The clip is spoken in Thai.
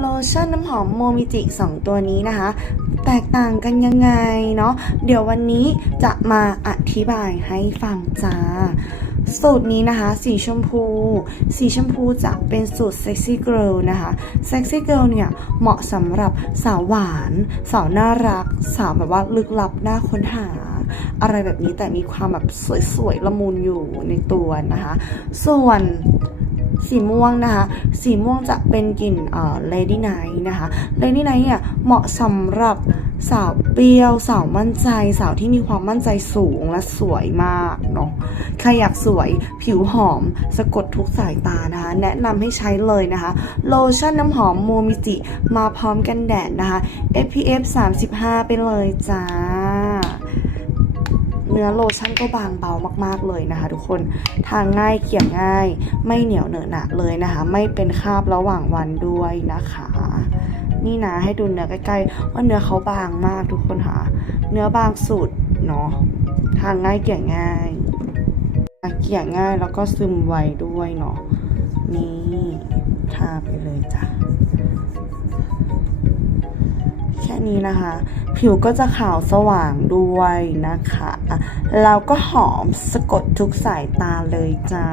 โลชั่นน้ำหอมโมมิจิ 2 ตัวนี้นะคะ แตกต่างกันยังไงเนาะเดี๋ยววันนี้จะมาอธิบายให้ฟังจ้าสูตรนี้นะคะ สีชมพู สีชมพูจะเป็นสูตร sexy girl นะคะ sexy girl เนี่ย เหมาะสำหรับสาวหวาน สาวน่ารัก สาวแบบว่าลึกลับน่าค้นหา อะไรแบบนี้แต่มีความแบบสวยๆ ละมุนอยู่ในตัวนะคะ ส่วน สีม่วงนะคะ สีม่วงจะเป็นกลิ่นเอ่อ Lady Night นะคะ Lady Night เนี่ยเหมาะสำหรับสาวเปรี้ยว สาวมั่นใจ สาวที่มีความมั่นใจสูงและสวยมากเนาะใครอยากสวยผิวหอม สะกดทุกสายตานะคะ แนะนำให้ใช้เลยนะคะ โลชั่นน้ำหอมโมมิจิ มาพร้อมกันแดดนะคะ SPF 35 ไปเลยจ้า นื้อโลชั่นก็บางเบามาก ๆเลยนะคะ ทุกคนทางง่ายเกี่ยง่าย ไม่เหนียวเหนอะหนะเลยนะคะ ไม่เป็นคราบระหว่างวันด้วยนะคะ นี่นะให้ดูเนื้อใกล้ๆว่าเนื้อเขาบางมากทุกคนค่ะ เนื้อบางสุดเนาะทางง่ายเกี่ยง่ายเกี่ยง่ายแล้วก็ซึมไวด้วยเนาะนี่ทาไปเลยจ้ะ นี้นะคะ ผิวก็จะขาวสว่างด้วยนะคะ แล้วก็หอมสะกดทุกสายตาเลยจ้า